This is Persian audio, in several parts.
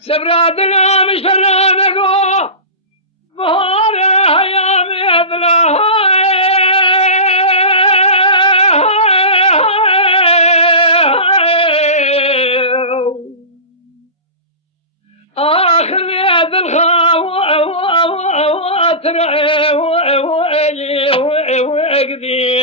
سبرا دلا مشتلا نگو بهار هیام ادلا آخر يد الخاو واترعي واقدي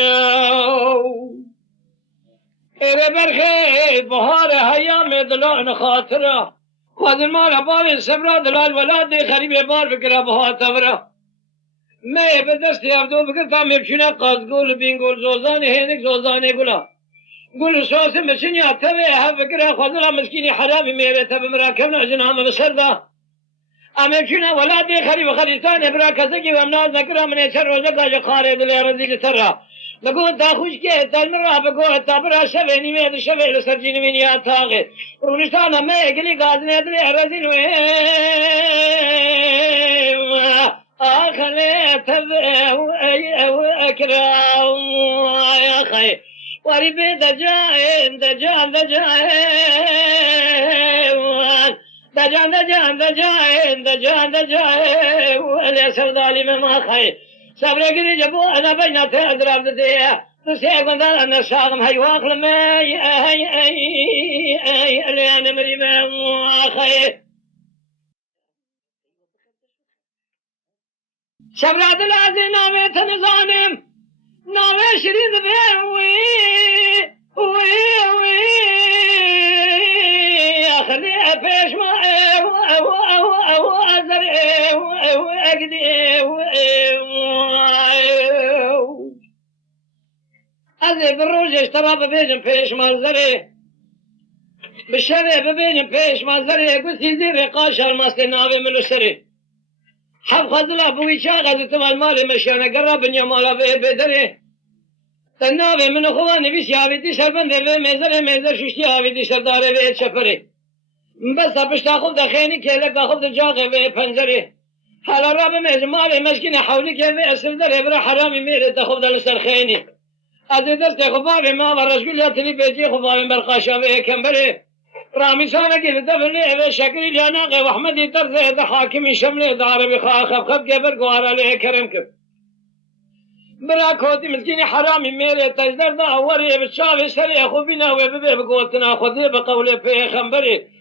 إلى برخي بهار هيام دلان خاطره خذ المال بار سبرا دلال ولاد خريب بار بكرا بها تبرا ما بدست يبدو بكر فهم بشنا قاز قول بين قول زوزاني هينك زوزاني قولا قول سوس مسني اتبع ها بكرا خذ لا مسكيني حرامي ما تبع مراكبنا جنام بسردا اما بشنا ولاد خريب خريستان برا كسكي ومناز نكرا من شر وزقا خارج الارض ترى بقول تاخوش كي تلمرا بقول تابرا شبيني ميد شبي لسرجيني من يا تاغي ونشتانا ما يقلي قادني ادري رجل اخلي تبعه اكرا يا خي وربي دجاين دجان دجاين ولا سودالي ما خي سبرا قدي جبو انا بينات اضرب دي نسيقون ذا انا شاغم هاي واخل ما اي اللي انا مري ما اخي سبرا دلازي نامي تنظانم نامي شريد بيوي وي اخلي افيش ما ازري واقدي هذه بالروج اشترى ببيجن فيش ما زري بالشري ببيجن فيش ما زري قلت يدير قاشر ما استنابي من السري حب خذلا بوي شاغل تبع المال مشينا قرب يا مالا بدري تنابي من اخواني بيش يابي دي شربن دي ميزر شوشتي يابي دي شرداري بيت شفري بس ابش تاخذ دخيني كيلك اخذ الجاغي بفنزري حالا راب مجمالي مسكين حولي كيف اسل دري برا حرامي ميري تاخذ السرخيني ادي دست خفافي ما برسول يا تلي بيجي خفافي برقاشا بيه كمبري رامي سانا كيف دفلي ابي شكري لاناقي واحمدي ترزي ده حاكمي شملي ده عربي خاخب خب كبر قوار عليه كرمك برا كوتي مسكيني حرامي ميري تجدر ده اوري بتشافي سري اخو بينا وبيبي بقوتنا خذي بقولي فيه خمبري